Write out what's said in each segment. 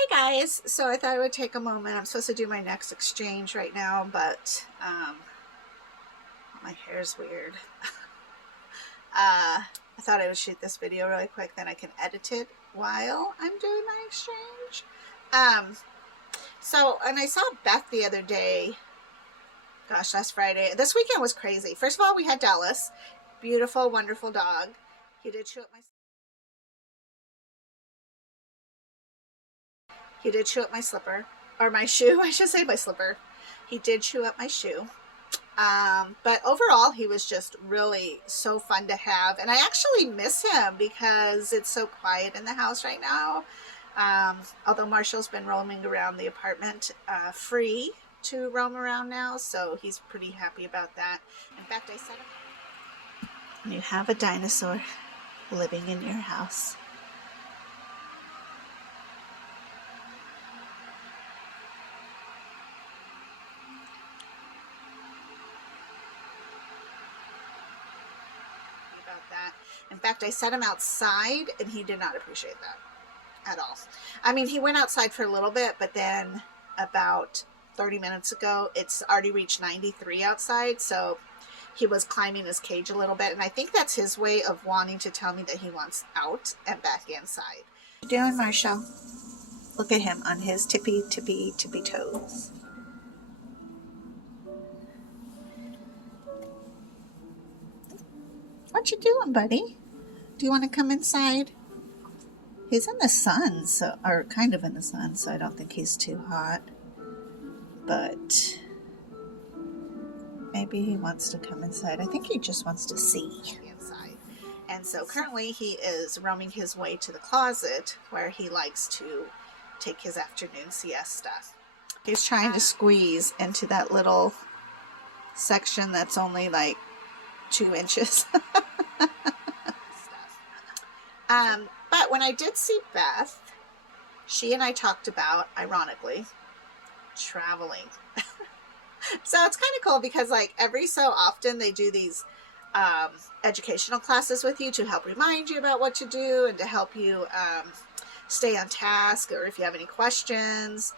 Hey guys, so I thought I would take a moment. I'm supposed to do my next exchange right now, but my hair's weird. I thought I would shoot this video really quick, then I can edit it while I'm doing my exchange. And I saw Beth the other day. Gosh, last Friday. This weekend was crazy. First of all, we had Dallas, beautiful, wonderful dog. He did chew up my slipper, or my shoe. I should say my slipper. He did chew up my shoe. But overall, he was just really so fun to have. And I actually miss him because it's so quiet in the house right now. Although Marshall's been roaming around the apartment free to roam around now, so he's pretty happy about that. In fact, I said, you have a dinosaur living in your house. That. In fact, I set him outside and he did not appreciate that at all. I mean, he went outside for a little bit, but then about 30 minutes ago, it's already reached 93 outside, so he was climbing his cage a little bit, and I think that's his way of wanting to tell me that he wants out and back inside. What are you doing, Marshall? Look at him on his tippy toes. What you doing, buddy? Do you want to come inside? He's in the sun, so, or kind of in the sun, so I don't think he's too hot. But maybe he wants to come inside. I think he just wants to see inside. And so currently he is roaming his way to the closet where he likes to take his afternoon siesta. He's trying to squeeze into that little section that's only like 2 inches. But when I did see Beth, she and I talked about, ironically, traveling. So it's kind of cool because like every so often they do these educational classes with you to help remind you about what to do and to help you stay on task, or if you have any questions.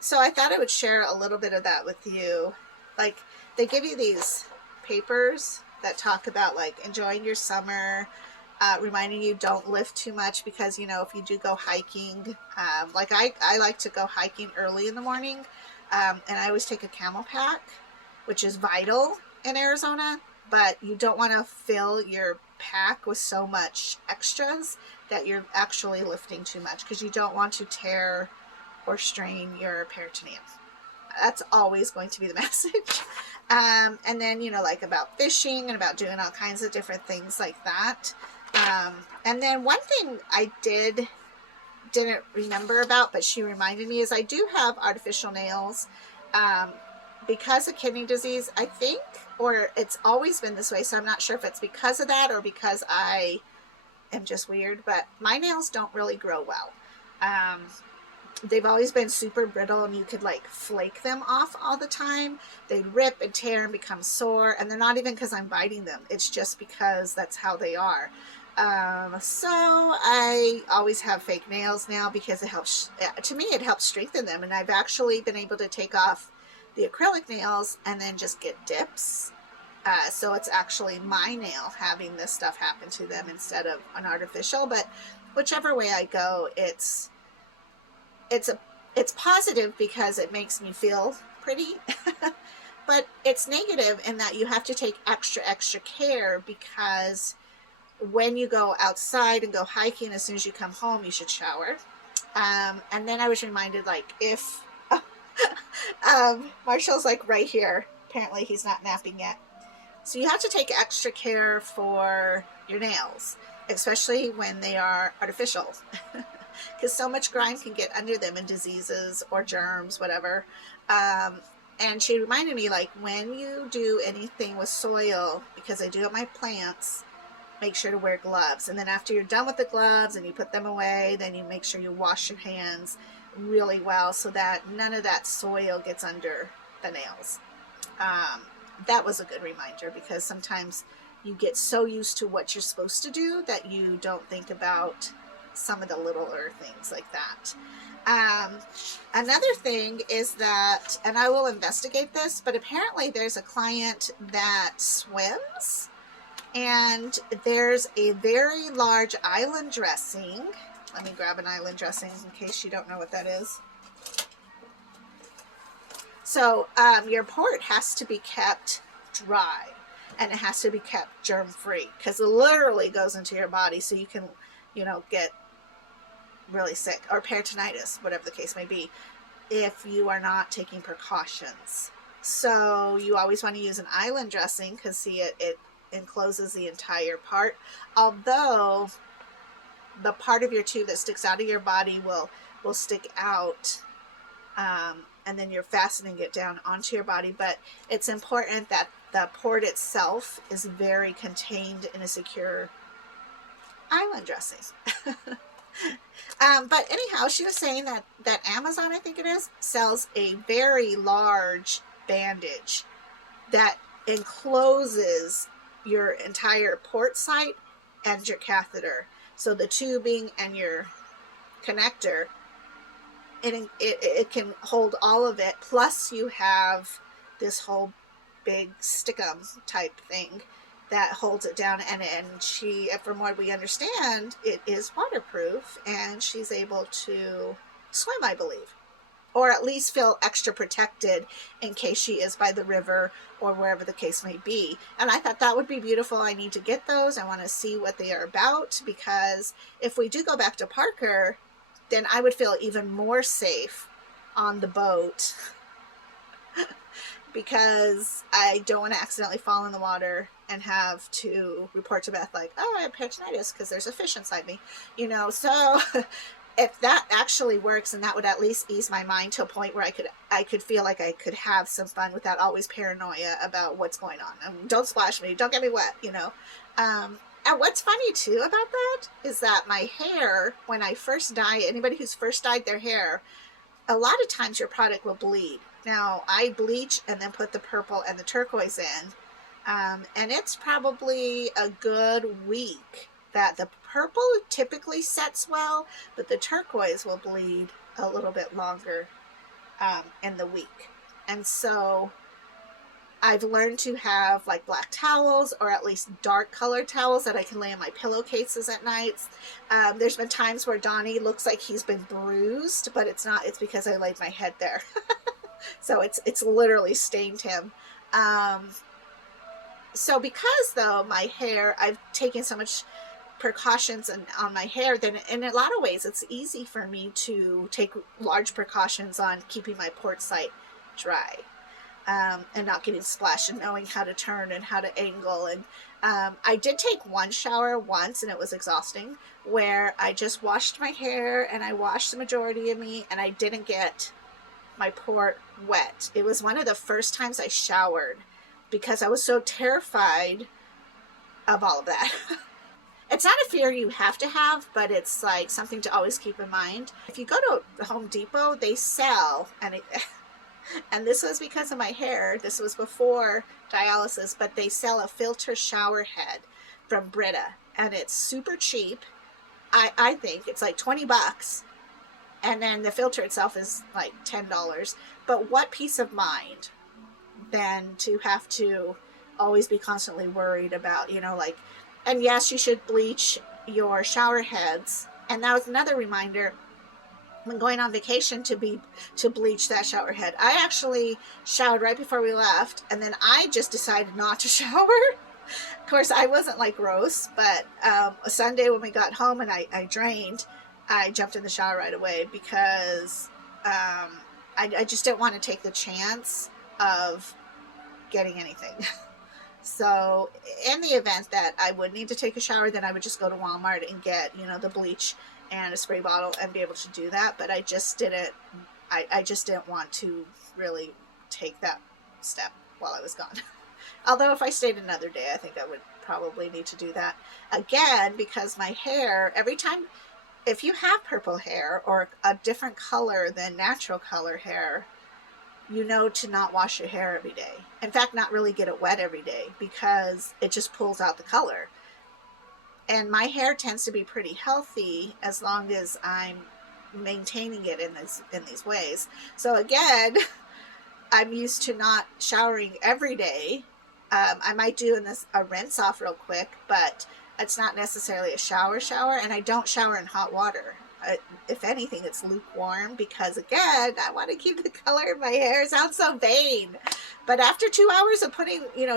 So I thought I would share a little bit of that with you. Like, they give you these papers that talk about like enjoying your summer, reminding you don't lift too much because, you know, if you do go hiking, like I like to go hiking early in the morning, and I always take a camel pack, which is vital in Arizona, but you don't want to fill your pack with so much extras that you're actually lifting too much, because you don't want to tear or strain your peritoneum. That's always going to be the message. And then, you know, like about fishing and about doing all kinds of different things like that. And then one thing I didn't remember about, but she reminded me, is I do have artificial nails because of kidney disease, I think, or it's always been this way, so I'm not sure if it's because of that or because I am just weird, but my nails don't really grow well. They've always been super brittle, and you could like flake them off all the time. They rip and tear and become sore, and they're not even because I'm biting them. It's just because that's how they are. So I always have fake nails now because it helps, to me, it helps strengthen them. And I've actually been able to take off the acrylic nails and then just get dips. So it's actually my nail having this stuff happen to them instead of an artificial. But whichever way I go, it's positive because it makes me feel pretty. But it's negative in that you have to take extra care, because when you go outside and go hiking, as soon as you come home, you should shower. And then I was reminded, like, if Marshall's like right here, apparently he's not napping yet, so you have to take extra care for your nails, especially when they are artificial, because so much grime can get under them, and diseases or germs, whatever. And she reminded me, like, when you do anything with soil, because I do it with my plants, make sure to wear gloves. And then after you're done with the gloves and you put them away, then you make sure you wash your hands really well so that none of that soil gets under the nails. That was a good reminder, because sometimes you get so used to what you're supposed to do that you don't think about some of the littler things like that. Another thing is that, and I will investigate this, but apparently there's a client that swims, and there's a very large island dressing. Let me grab an island dressing in case you don't know what that is. So your port has to be kept dry, and it has to be kept germ-free, because it literally goes into your body, so you can, you know, get really sick, or peritonitis, whatever the case may be, if you are not taking precautions. So you always want to use an island dressing, because see, it encloses the entire part, although the part of your tube that sticks out of your body will stick out, and then you're fastening it down onto your body. But it's important that the port itself is very contained in a secure island dressing. But anyhow, she was saying that Amazon, I think it is, sells a very large bandage that encloses your entire port site and your catheter. So the tubing and your connector, it can hold all of it. Plus you have this whole big stickum type thing that holds it down, and she, from what we understand, it is waterproof, and she's able to swim, I believe, or at least feel extra protected in case she is by the river or wherever the case may be. And I thought that would be beautiful. I need to get those. I want to see what they are about, because if we do go back to Parker, then I would feel even more safe on the boat because I don't want to accidentally fall in the water and have to report to Beth like, oh, I have peritonitis because there's a fish inside me, you know. So if that actually works, and that would at least ease my mind to a point where I could feel like I could have some fun without always paranoia about what's going on. Don't splash me, don't get me wet, you know. And what's funny too about that is that my hair, when I first dye, anybody who's first dyed their hair, a lot of times your product will bleed. Now I bleach and then put the purple and the turquoise in, and it's probably a good week that the purple typically sets well, but the turquoise will bleed a little bit longer in the week. And so I've learned to have like black towels, or at least dark colored towels that I can lay in my pillowcases at nights. There's been times where Donnie looks like he's been bruised, but it's not. It's because I laid my head there. So it's literally stained him. So because though my hair, I've taken so much precautions on my hair, then in a lot of ways it's easy for me to take large precautions on keeping my port site dry. And not getting splashed, and knowing how to turn and how to angle. And I did take one shower once, and it was exhausting, where I just washed my hair and I washed the majority of me, and I didn't get my port wet. It was one of the first times I showered because I was so terrified of all of that. It's not a fear you have to have, but it's like something to always keep in mind. If you go to Home Depot, they sell, and this was because of my hair, this was before dialysis, but they sell a filter shower head from Brita, and it's super cheap. I think it's like $20, and then the filter itself is like $10. But what peace of mind than to have to always be constantly worried about, you know, like, and yes, you should bleach your shower heads. And that was another reminder when going on vacation to bleach that shower head. I actually showered right before we left, and then I just decided not to shower. Of course, I wasn't like gross, but Sunday when we got home and I drained, I jumped in the shower right away because I just didn't want to take the chance of getting anything. So in the event that I would need to take a shower, then I would just go to Walmart and get, you know, the bleach and a spray bottle and be able to do that. But I just didn't, I just didn't want to really take that step while I was gone. Although if I stayed another day, I think I would probably need to do that again, because my hair, every time, if you have purple hair or a different color than natural color hair, you know to not wash your hair every day. In fact, not really get it wet every day, because it just pulls out the color. And my hair tends to be pretty healthy as long as I'm maintaining it in these ways. So again, I'm used to not showering every day. I might do a rinse off real quick, but it's not necessarily a shower, and I don't shower in hot water. If anything, it's lukewarm because, again, I want to keep the color of my hair. It sounds so vain. But after 2 hours of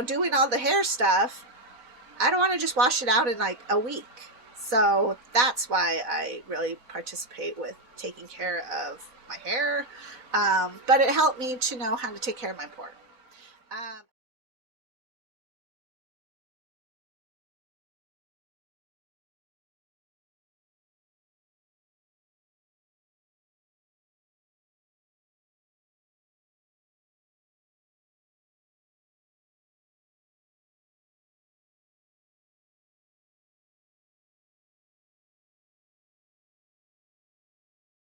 doing all the hair stuff, I don't want to just wash it out in like a week. So that's why I really participate with taking care of my hair. But it helped me to know how to take care of my pore.